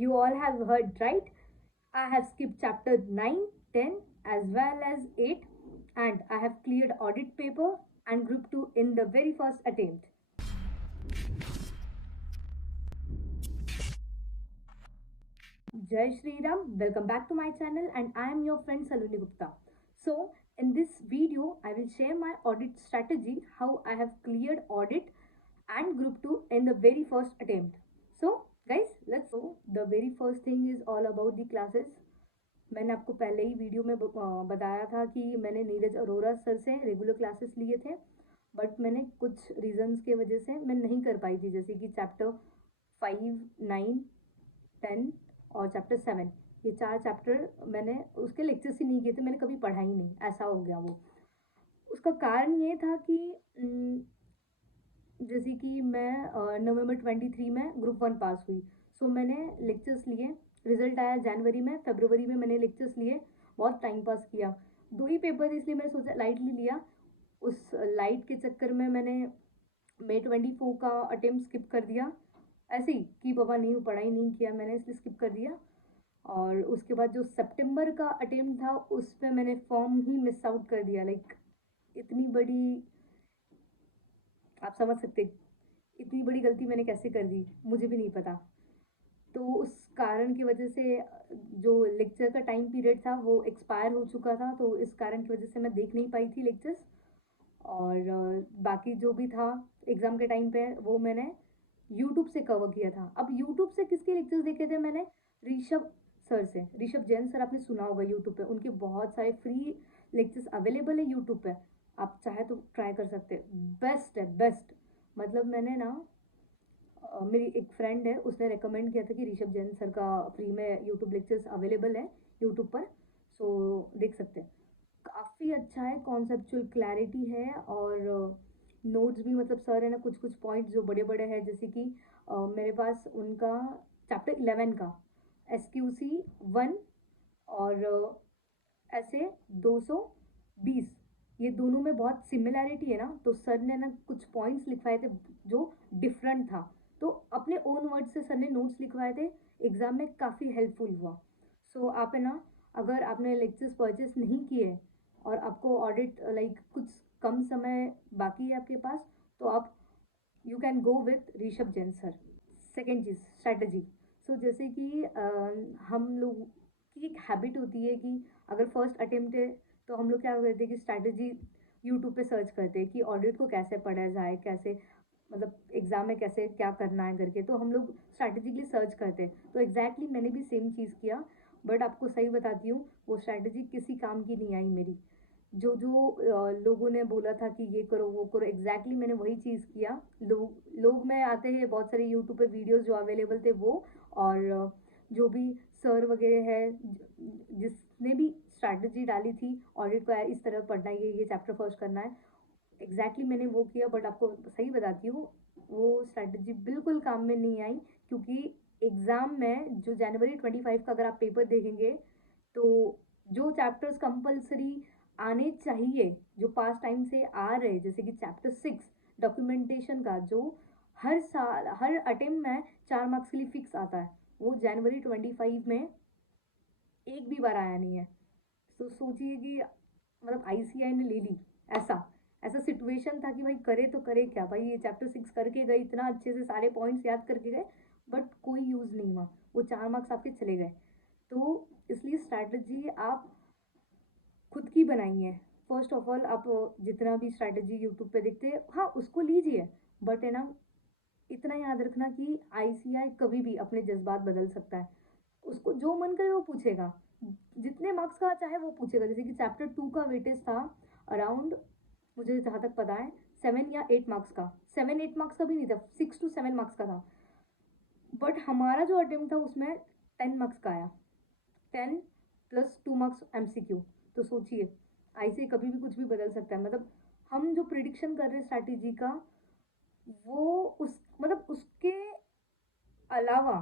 you all have heard right. I have skipped chapter 9, 10 as well as 8 and I have cleared audit paper and group 2 in the very first attempt. Jai Shri Ram, welcome back to my channel and I am your friend Saloni Gupta. So in this video, I will share my audit strategy, how I have cleared audit and group 2 in the very first attempt. So guys, let's go. The very first thing is all about the classes. मैंने आपको पहले ही video में बताया था कि मैंने Neeraj Arora sir से regular classes लिए थे, बट मैंने कुछ रीजंस के वजह से मैं नहीं कर पाई थी, जैसे कि चैप्टर 5, 9, 10 और चैप्टर 7, ये 4 चैप्टर मैंने उसके लेक्चर्स ही नहीं किए थे, मैंने कभी पढ़ा ही नहीं, ऐसा हो गया वो। उसका कारण ये था कि जैसे कि मैं नवंबर 23 में ग्रुप 1 पास हुई, सो मैंने लेक्चर्स लिए, रिजल्ट आया जनवरी में, फरवरी में मैंने लेक्चर्स लिए, बहुत टाइम पास किया, 2 ही पेपर इसलिए मैंने सोचा लाइटली लिया। उस लाइट के चक्कर में मैंने मई 24 का अटेम्प्ट स्किप कर दिया, ऐसे ही कि बाबा नहीं पढ़ाई नहीं किया मैंने, इसलिए स्किप कर दिया। और उसके बाद जो सितंबर का अटेम्प्ट था उस पर मैंने फॉर्म ही मिस आउट कर दिया। लाइक इतनी बड़ी, आप समझ सकते, इतनी बड़ी गलती मैंने कैसे कर दी मुझे भी नहीं पता। तो उस कारण की वजह से जो लेक्चर का टाइम पीरियड था वो एक्सपायर हो चुका था, तो इस कारण की वजह से मैं देख नहीं पाई थी लेक्चर्स। और बाकी जो भी था एग्ज़ाम के टाइम पे वो मैंने यूट्यूब से कवर किया था। अब यूट्यूब से किसके लेक्चर्स देखे थे मैंने? ऋषभ सर से, ऋषभ जैन सर, आपने सुना होगा यूट्यूब पे, उनके बहुत सारे फ्री लेक्चर्स अवेलेबल है यूट्यूब पे, आप चाहे तो ट्राई कर सकते हैं, बेस्ट है बेस्ट। मतलब मैंने ना मेरी एक फ्रेंड है उसने रेकमेंड किया था कि ऋषभ जैन सर का फ्री में यूट्यूब लेक्चर्स अवेलेबल है यूट्यूब पर, सो देख सकते हैं। काफ़ी अच्छा है, कॉन्सेप्चुअल क्लैरिटी है और नोट्स भी, मतलब सर है ना कुछ कुछ पॉइंट्स जो बड़े बड़े हैं, जैसे कि मेरे पास उनका चैप्टर 11 का SQC 1 और ऐसे 220, ये दोनों में बहुत सिमिलैरिटी है ना, तो सर ने ना कुछ पॉइंट्स लिखवाए थे जो डिफरेंट था, तो अपने ओन वर्ड से सर ने नोट्स लिखवाए थे, एग्ज़ाम में काफ़ी हेल्पफुल हुआ। सो आप है ना, अगर आपने लेक्चर्स परचेस नहीं किए और आपको ऑडिट लाइक कुछ कम समय बाकी है आपके पास, तो आप you can go with Rishabh Jain sir. Second चीज़ स्ट्रैटेजी। सो जैसे कि हम लोग की एक हैबिट होती है कि अगर फर्स्ट अटेम्प्ट है तो हम लोग क्या करते हैं कि स्ट्रैटेजी यूट्यूब पे सर्च करते हैं कि ऑडिट को कैसे पढ़ा जाए, कैसे मतलब एग्ज़ाम में कैसे क्या करना है करके, तो हम लोग स्ट्रैटेजी के लिए सर्च करते हैं। तो एग्जैक्टली मैंने भी सेम चीज़ किया, बट आपको सही बताती हूँ वो स्ट्रैटेजी किसी काम की नहीं आई मेरी। जो जो लोगों ने बोला था कि ये करो वो करो, एग्जैक्टली मैंने वही चीज़ किया। लोग में आते हैं बहुत सारे यूट्यूब पे वीडियोस जो अवेलेबल थे वो, और जो भी सर वगैरह है जिसने भी स्ट्रैटेजी डाली थी ऑडिट को इस तरह पढ़ना है, ये चैप्टर फर्स्ट करना है, एग्जैक्टली मैंने वो किया। बट आपको सही बताती हूँ वो स्ट्रैटेजी बिल्कुल काम में नहीं आई, क्योंकि एग्ज़ाम में जो जनवरी 25 का अगर आप पेपर देखेंगे तो जो चैप्टर्स कंपलसरी आने चाहिए, जो पास टाइम से आ रहे, जैसे कि चैप्टर 6 डॉक्यूमेंटेशन का, जो हर साल हर अटेम्प्ट में 4 मार्क्स के लिए फिक्स आता है, वो जनवरी 25 में एक भी बार आया नहीं है। तो सोचिए कि मतलब ICI ने ले ली, ऐसा ऐसा सिचुएशन था कि भाई करे तो करे क्या, भाई ये चैप्टर 6 करके गए, इतना अच्छे से सारे पॉइंट्स याद करके गए, बट कोई यूज़ नहीं हुआ, वो 4 मार्क्स आपके चले गए। तो इसलिए स्ट्रैटेजी आप खुद की बनाई है। फर्स्ट ऑफ ऑल आप जितना भी स्ट्रैटेजी यूट्यूब पे देखते हैं, हाँ उसको लीजिए, बट है ना इतना याद रखना कि ICI कभी भी अपने जज्बात बदल सकता है, उसको जो मन करे वो पूछेगा, जितने मार्क्स का चाहे वो पूछेगा। जैसे कि चैप्टर 2 का वेटेज था अराउंड, मुझे जहाँ तक पता है 7 या 8 मार्क्स का, 7-8 मार्क्स का भी नहीं था, 6 to 7 मार्क्स का था, बट हमारा जो अटेम्प्ट था उसमें 10 मार्क्स का आया, 10 + 2 मार्क्स MCQ। तो सोचिए ICI कभी भी कुछ भी बदल सकता है, मतलब हम जो प्रिडिक्शन कर रहे हैं स्ट्रैटेजी का, वो उस मतलब उसके अलावा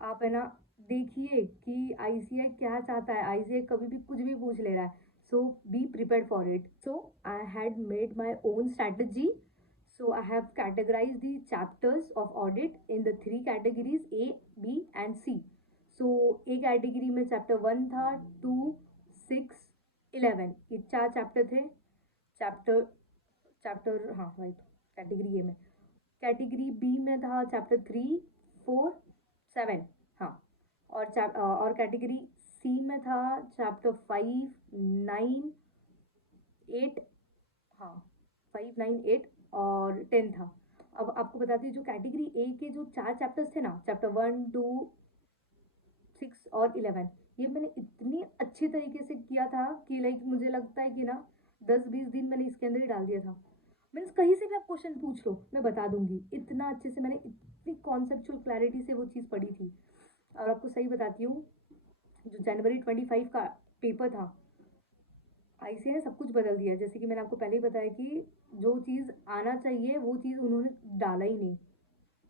आप है ना देखिए कि ICI क्या चाहता है, ICI कभी भी कुछ भी पूछ ले रहा है, so be prepared for it. So I had made my own strategy, so I have categorized the chapters of audit in the 3 categories A, B and A category में चैप्टर 1 था, 2, 6, 11, ये 4 चैप्टर थे। चैप्टर चैप्टर हाँ right, category A में। Category B में था chapter 3, 4, 7, हाँ। और कैटेगरी सी में था चैप्टर 5, 9, 8, हाँ 5, 9, 8 और 10 था। अब आपको बताती हूँ, जो कैटेगरी ए के जो 4 चैप्टर्स थे ना, चैप्टर 1, 2, 6 और 11, ये मैंने इतनी अच्छे तरीके से किया था कि लाइक मुझे लगता है कि ना 10-20 दिन मैंने इसके अंदर ही डाल दिया था। मीन्स कहीं से भी आप क्वेश्चन पूछ लो मैं बता दूंगी, इतना अच्छे से मैंने इतनी कॉन्सेप्चुअल क्लैरिटी से वो चीज़ पढ़ी थी। और आपको सही बताती हूँ, जो जनवरी 25 का पेपर था, आईसीए ने सब कुछ बदल दिया। जैसे कि मैंने आपको पहले ही बताया कि जो चीज़ आना चाहिए वो चीज़ उन्होंने डाला ही नहीं।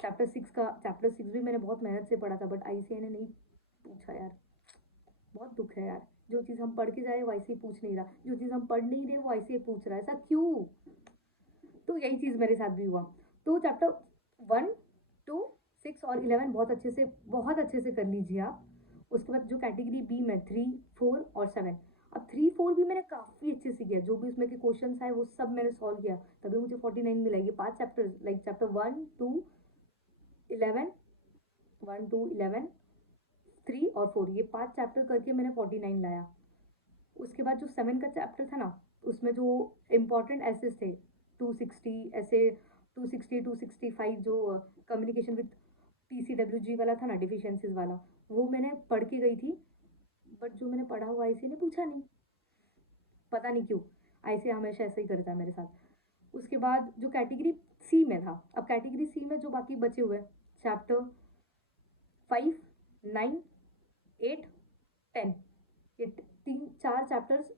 चैप्टर 6 भी मैंने बहुत मेहनत से पढ़ा था, बट आईसीए ने नहीं पूछा यार। बहुत दुख है यार, जो चीज़ हम पढ़ के जाए वो आईसीए पूछ नहीं रहा, जो चीज़ हम पढ़ नहीं रहे वो आईसीए पूछ रहा है, ऐसा क्यों? तो यही चीज़ मेरे साथ भी हुआ। तो चैप्टर 1, 2, 6 और 11 बहुत अच्छे से कर लीजिए आप। उसके बाद जो कैटेगरी बी में 3, 4 और 7, अब 3, 4 भी मैंने काफ़ी अच्छे से किया, जो भी उसमें के क्वेश्चन आए वो सब मैंने सॉल्व किया, तभी मुझे 49 मिला। ये 5 चैप्टर लाइक चैप्टर 1, 2, 11, 1, 2, 11, 3 और 4, ये 5 चैप्टर करके मैंने 49 लाया। उसके बाद जो 7 का चैप्टर था ना, उसमें जो इम्पोर्टेंट एसेस थे 260 ऐसे, 260, 265, जो कम्युनिकेशन विद टीसीडब्ल्यूजी वाला था ना, डिफिशियंसीज वाला, वो मैंने पढ़ के गई थी। बट जो मैंने पढ़ा हुआ आईसी ने पूछा नहीं, पता नहीं क्यों। आईसी हमेशा ऐसा ही करता है मेरे साथ। उसके बाद जो कैटेगरी सी में था, अब कैटेगरी सी में जो बाकी बचे हुए चैप्टर 5, 9, 8, 10, ये 3-4 चैप्टर्स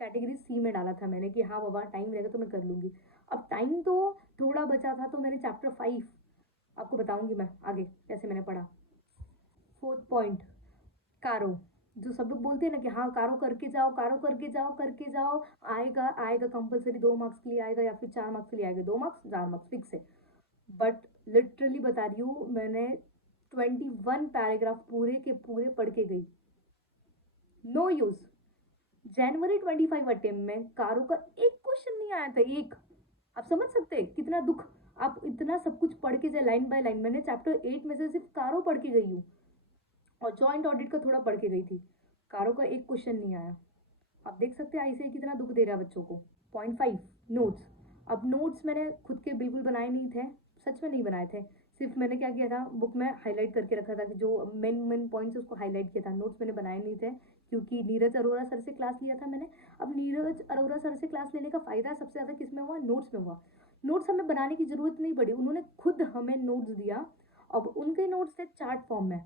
कैटेगरी सी में डाला था मैंने कि हाँ बाबा टाइम रहेगा तो मैं कर लूँगी। अब टाइम तो थोड़ा बचा था, तो मैंने चैप्टर 5 आपको बताऊंगी मैं आगे कैसे मैंने पढ़ा। 4th पॉइंट, कारो। जो सब लोग बोलते हैं ना कि हाँ कारो करके जाओ, कारो करके जाओ, करके जाओ, आएगा आएगा कंपलसरी, 2 मार्क्स के लिए आएगा या फिर 4 मार्क्स के लिए आएगा, 2 मार्क्स 4 मार्क्स फिक्स है। बट लिटरली बता रही हूँ, मैंने 21 पैराग्राफ पूरे के पूरे पढ़ के गई, नो यूज। जनवरी 25 अटेम्प्ट में कारो का एक क्वेश्चन नहीं आया था, एक। आप समझ सकते हैं कितना दुख। आप इतना सब कुछ पढ़ के जाए लाइन बाय लाइन, मैंने चैप्टर 8 में से सिर्फ कारो पढ़ के गई हूँ और जॉइंट ऑडिट का थोड़ा पढ़ के गई थी, कारो का एक क्वेश्चन नहीं आया। आप देख सकते हैं आईसीआई कितना दुख दे रहा है बच्चों को। Point 5, notes. अब नोट्स मैंने खुद के बिल्कुल बनाए नहीं थे, सच में नहीं बनाए थे। सिर्फ मैंने क्या किया था, बुक में हाईलाइट करके रखा था कि जो मेन मेन पॉइंट्स उसको हाईलाइट किया था। नोट्स मैंने बनाए नहीं थे क्योंकि नीरज अरोड़ा सर से क्लास लिया था मैंने। अब नीरज अरोड़ा सर से क्लास लेने का फ़ायदा सबसे ज़्यादा किस में हुआ, नोट्स में हुआ। नोट्स हमें बनाने की ज़रूरत नहीं पड़ी, उन्होंने खुद हमें नोट्स दिया। अब उनके नोट्स थे चार्ट फॉर्म में।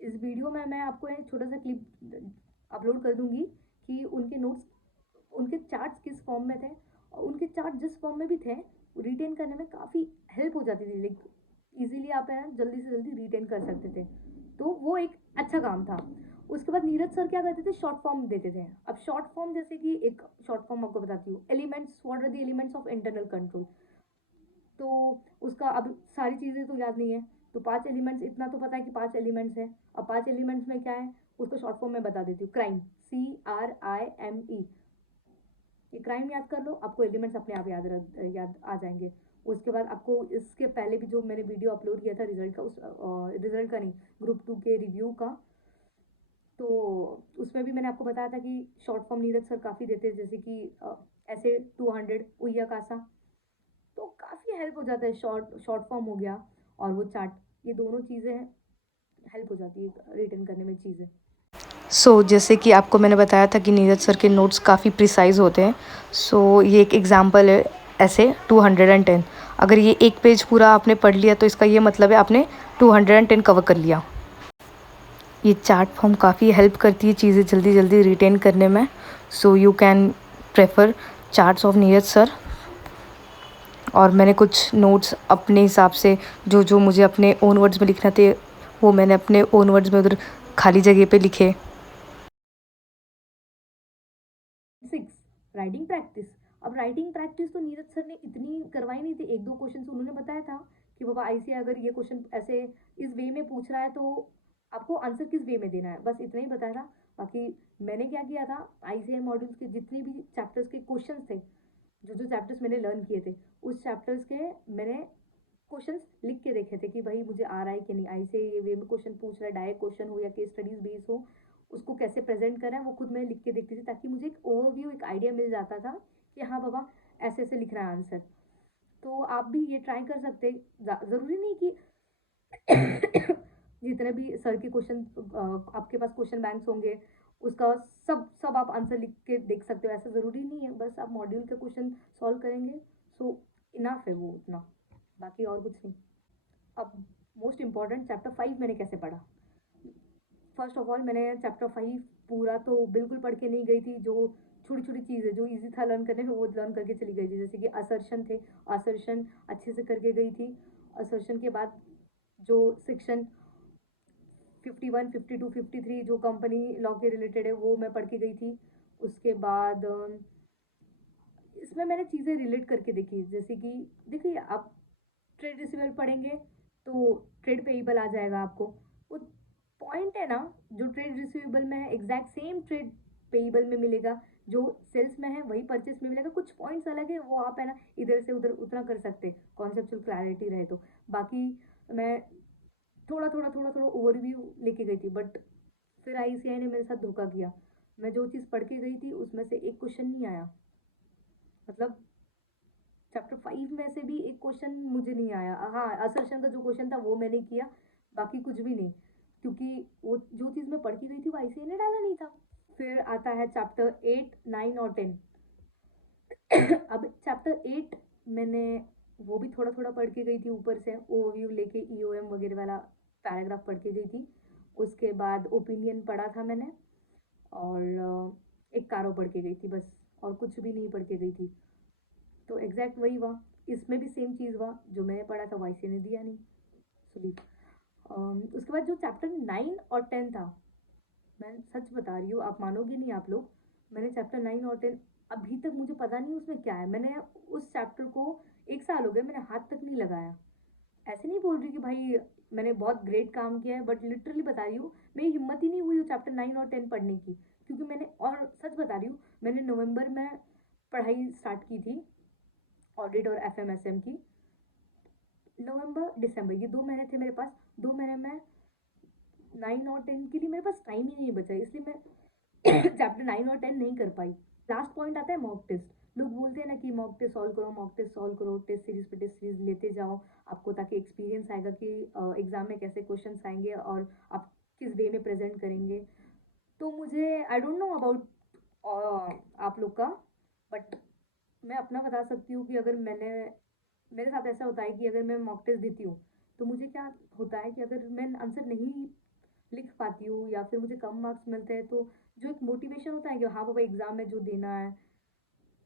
इस वीडियो में मैं आपको एक छोटा सा क्लिप अपलोड कर दूंगी कि उनके नोट्स, उनके चार्ट्स किस फॉर्म में थे, और उनके चार्ट जिस फॉर्म में भी थे रिटेन करने में काफ़ी हेल्प हो जाती थी, लाइक इजीली आप है ना जल्दी से जल्दी रिटेन कर सकते थे। तो वो एक अच्छा काम था। उसके बाद नीरज सर क्या करते थे, शॉर्ट फॉर्म देते थे। अब शॉर्ट फॉर्म जैसे कि एक शॉर्ट फॉर्म आपको बताती हूँ, elements, what are the elements of internal control. तो उसका अब सारी चीज़ें तो याद नहीं है, तो 5 एलिमेंट्स इतना तो पता है कि 5 एलिमेंट्स है। अब 5 एलिमेंट्स में क्या है उसको शॉर्ट फॉर्म में बता देती हूँ, क्राइम, CRIME। ये क्राइम याद कर लो, आपको एलिमेंट्स अपने आप याद आ जाएंगे। उसके बाद आपको इसके पहले भी जो मैंने वीडियो अपलोड किया था रिजल्ट का, उस रिजल्ट का नहीं, ग्रुप 2 के रिव्यू का, तो उसमें भी मैंने आपको बताया था कि शॉर्ट फॉर्म नीरज सर काफ़ी देते हैं, जैसे कि ऐसे 200 उइया कासा, तो काफ़ी हेल्प हो जाता है। शॉर्ट शॉर्ट फॉर्म हो गया और वो चार्ट, ये दोनों चीज़ें हेल्प हो जाती है रिटर्न करने में चीज़ें। जैसे कि आपको मैंने बताया था कि नीरज सर के नोट्स काफ़ी प्रिसाइज़ होते हैं। ये एक एग्ज़ाम्पल है, ऐसे 210। अगर ये एक पेज पूरा आपने पढ़ लिया तो इसका ये मतलब है आपने 210 कवर कर लिया। ये चार्ट फॉर्म काफ़ी हेल्प करती है चीज़ें जल्दी जल्दी रिटेन करने में। You can prefer charts of Neeraj sir. और मैंने कुछ नोट्स अपने हिसाब से जो जो मुझे अपने ओन वर्ड्स में लिखना थे वो मैंने अपने ओन वर्ड्स में उधर खाली जगह पे लिखे। 6, राइटिंग प्रैक्टिस। अब राइटिंग प्रैक्टिस तो नीरज सर ने इतनी करवाई नहीं थी, 1-2 क्वेश्चन उन्होंने बताया था कि बाबा आईसीआई अगर ये क्वेश्चन ऐसे इस वे में पूछ रहा है तो आपको आंसर किस वे में देना है, बस इतना ही बताया था। बाकी मैंने क्या किया था, आईसीआई मॉड्यूल्स के जितने भी चैप्टर्स के क्वेश्चंस थे, जो जो चैप्टर्स मैंने लर्न किए थे, उस चैप्टर्स के मैंने क्वेश्चंस लिख के देखे थे कि भाई मुझे आ रहा है कि नहीं, आईसीआई ये वे में क्वेश्चन पूछ रहा है, डायरेक्ट क्वेश्चन हो या केस स्टडीज बेस हो, उसको कैसे प्रेजेंट करा है वो खुद मैं लिख के देखती थी, ताकि मुझे एक ओवरव्यू, एक आइडिया मिल जाता था कि हाँ बाबा ऐसे ऐसे लिख रहा है आंसर। तो आप भी ये ट्राई कर सकते हैं, ज़रूरी नहीं कि जितने भी सर के क्वेश्चन आपके पास क्वेश्चन बैंक्स होंगे, उसका सब सब आप आंसर लिख के देख सकते हो, ऐसा ज़रूरी नहीं है। बस आप मॉड्यूल के क्वेश्चन सॉल्व करेंगे, सो इनफ है वो उतना, बाकी और कुछ नहीं। अब मोस्ट इम्पॉर्टेंट, चैप्टर 5 मैंने कैसे पढ़ा। फर्स्ट ऑफ ऑल मैंने चैप्टर 5 पूरा तो बिल्कुल पढ़ के नहीं गई थी, जो छोटी छोटी चीज़ें जो इजी था लर्न करने में वो लर्न करके चली गई थी, जैसे कि असर्शन थे, असर्शन अच्छे से करके गई थी। असर्शन के बाद जो सेक्शन 51, 52, 53 जो कंपनी लॉ के रिलेटेड है वो मैं पढ़ के गई थी। उसके बाद इसमें मैंने चीज़ें रिलेट करके देखी, जैसे कि देखिए आप ट्रेड रिसीवेबल पढ़ेंगे तो ट्रेड पेएबल आ जाएगा आपको, वो पॉइंट है ना, जो ट्रेड रिसीवेबल में है एग्जैक्ट सेम ट्रेड पेएबल में मिलेगा, जो सेल्स में है वही परचेस में मिलेगा, कुछ पॉइंट्स अलग है, वो आप है ना इधर से उधर उतना कर सकते, कॉन्सेप्चुअल क्लैरिटी रहे तो। बाकी मैं थोड़ा थोड़ा थोड़ा थोड़ा ओवरव्यू लेके गई थी, बट फिर आईसीआई ने मेरे साथ धोखा किया। मैं जो चीज़ पढ़ के गई थी उसमें से एक क्वेश्चन नहीं आया, मतलब चैप्टर 5 में से भी एक क्वेश्चन मुझे नहीं आया। हाँ, असर्शन का जो क्वेश्चन था वो मैंने किया, बाकी कुछ भी नहीं, क्योंकि वो जो चीज़ मैं पढ़ के गई थी वो आईसीआई ने डाला नहीं था। फिर आता है चैप्टर 8, 9 और 10। अब चैप्टर 8 मैंने वो भी थोड़ा थोड़ा पढ़ के गई थी, ऊपर से ओवरव्यू लेके ईओएम वगैरह वाला पैराग्राफ पढ़ के गई थी। उसके बाद ओपिनियन पढ़ा था मैंने, और एक कारो पढ़ के गई थी बस, और कुछ भी नहीं पढ़ के गई थी। तो एग्जैक्ट वही हुआ, इसमें भी सेम चीज़ हुआ, जो मैंने पढ़ा था वाईसी ने दिया नहीं, सुलीप। उसके बाद जो चैप्टर 9 और 10 था, मैं सच बता रही हूँ, आप मानोगे नहीं आप लोग, मैंने चैप्टर 9 और 10 अभी तक मुझे पता नहीं उसमें क्या है। मैंने उस चैप्टर को 1 साल हो गए, मैंने हाथ तक नहीं लगाया। ऐसे नहीं बोल रही कि भाई मैंने बहुत ग्रेट काम किया है, बट लिटरली बता रही हूँ, मेरी हिम्मत ही नहीं हुई वो चैप्टर 9 और 10 पढ़ने की, क्योंकि मैंने, और सच बता रही हूँ, मैंने नवंबर में पढ़ाई स्टार्ट की थी ऑडिट और एफएमएसएम की। नवंबर दिसंबर ये 2 महीने थे मेरे पास, 2 महीने में 9 और 10 के लिए मेरे पास टाइम ही नहीं बचा, इसलिए मैं चैप्टर 9 और 10 नहीं कर पाई। लास्ट पॉइंट आता है मॉक टेस्ट। लोग बोलते हैं ना कि मॉक टेस्ट सॉल्व करो, मॉक टेस्ट सॉल्व करो, टेस्ट सीरीज पे टेस्ट सीरीज लेते जाओ आपको, ताकि एक्सपीरियंस आएगा कि एग्जाम में कैसे क्वेश्चन आएंगे और आप किस वे में प्रेजेंट करेंगे। तो मुझे आई डोंट नो अबाउट आप लोग का, बट मैं अपना बता सकती हूँ कि अगर मैंने, मेरे साथ ऐसा होता है कि अगर मैं मॉक टेस्ट देती हूँ तो मुझे क्या होता है कि अगर मैं आंसर नहीं लिख पाती हूँ या फिर मुझे कम मार्क्स मिलते हैं, तो जो एक मोटिवेशन होता है कि हाँ बाबा एग्ज़ाम में जो देना है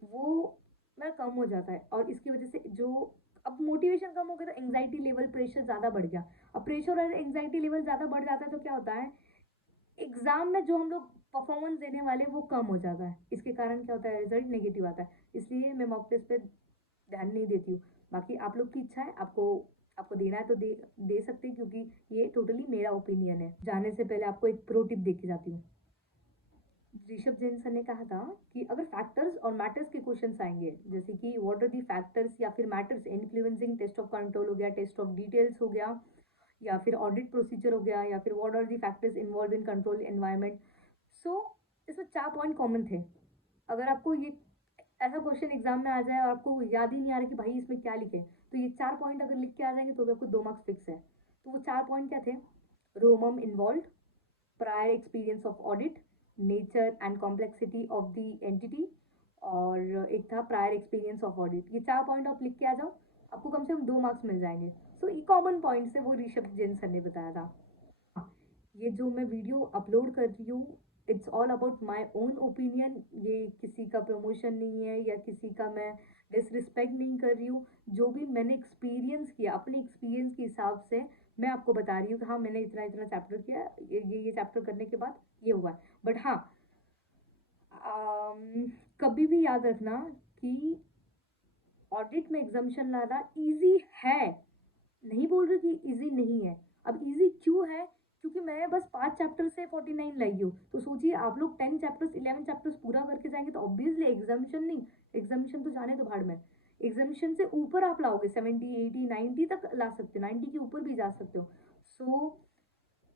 वो मेरा कम हो जाता है, और इसकी वजह से जो, अब मोटिवेशन कम हो गया तो एंग्जाइटी लेवल, प्रेशर ज़्यादा बढ़ गया। अब प्रेशर और एंग्जाइटी लेवल ज़्यादा बढ़ जाता है तो क्या होता है, एग्ज़ाम में जो हम लोग परफॉर्मेंस देने वाले वो कम हो जाता है, इसके कारण क्या होता है, रिजल्ट नेगेटिव आता है। इसलिए मैं मॉक टेस्ट पे ध्यान नहीं देती हूँ। बाकी आप लोग की इच्छा है, आपको आपको देना है तो दे दे सकते हैं, क्योंकि ये टोटली मेरा ओपिनियन है। जाने से पहले आपको एक प्रो टिप दे के जाती हूँ। ऋषभ जैन सर ने कहा था कि अगर फैक्टर्स और मैटर्स के क्वेश्चंस आएंगे, जैसे कि व्हाट आर दी फैक्टर्स या फिर matters influencing test of control हो गया, टेस्ट ऑफ डिटेल्स हो गया, या फिर ऑडिट प्रोसीजर हो गया, या फिर what are the factors involve in control environment. So इसमें 4 पॉइंट कॉमन थे। अगर आपको ये ऐसा क्वेश्चन एग्जाम में आ जाए और आपको याद ही नहीं आ रहा कि भाई इसमें क्या लिखे, तो ये 4 पॉइंट अगर लिख के आ जाएंगे तो भी आपको 2 मार्क्स फिक्स है। तो वो 4 पॉइंट क्या थे, रोमम involve, prior experience of audit, nature and complexity of the entity, और एक था प्रायर एक्सपीरियंस ऑफ ऑडिट। ये 4 पॉइंट आप लिख के आ जाओ, आपको कम से कम 2 मार्क्स मिल जाएंगे। सो ये कॉमन पॉइंट्स है, वो ऋषभ जैन सर ने बताया था। ये जो मैं वीडियो अपलोड कर रही हूँ, it's all about my own opinion, ये किसी का प्रमोशन नहीं है या किसी का मैं डिसरिस्पेक्ट नहीं कर रही हूँ। जो भी मैंने एक्सपीरियंस किया, अपने एक्सपीरियंस के हिसाब से मैं आपको बता रही हूँ कि हाँ मैंने इतना इतना चैप्टर किया, ये चैप्टर करने के बाद ये हुआ है। बट हाँ, कभी भी याद रखना कि ऑडिट में एग्जामिशन लाना इजी है, नहीं बोल रही कि इजी नहीं है। अब इजी क्यों है, क्योंकि मैं बस 5 चैप्टर से 49 लाई हूँ, तो सोचिए आप लोग 10 चैप्टर्स 11 चैप्टर्स पूरा करके जाएँगे तो ऑब्वियसली एग्ज़म्पशन नहीं, एग्ज़म्पशन तो जाने दो भाड़ में। एग्ज़म्पशन से ऊपर आप लाओगे 70, 80, 90 तक ला सकते हो, 90 के ऊपर भी जा सकते हो। सो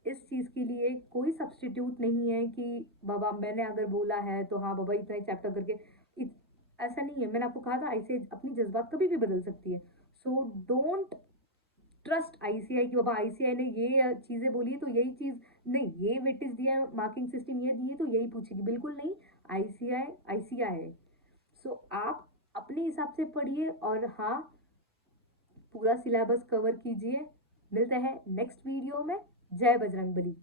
इस चीज़ के लिए कोई सब्स्टिट्यूट नहीं है कि बाबा मैंने अगर बोला है तो हाँ बाबा इतना ही चैप्टर करके इत ऐसा नहीं है। मैंने आपको कहा था ऐसे अपनी जज़्बात कभी भी बदल सकती है। सो डोंट ट्रस्ट आईसीआई कि बाबा आईसीआई ने ये चीज़ें बोली है तो यही चीज़ नहीं, ये वेटेज दिया है, मार्किंग सिस्टम ये दी है तो यही पूछेगी, बिल्कुल नहीं। आईसीआई आईसीआई है। सो आप अपने हिसाब से पढ़िए और हाँ, पूरा सिलेबस कवर कीजिए। मिलते हैं नेक्स्ट वीडियो में। जय बजरंगबली।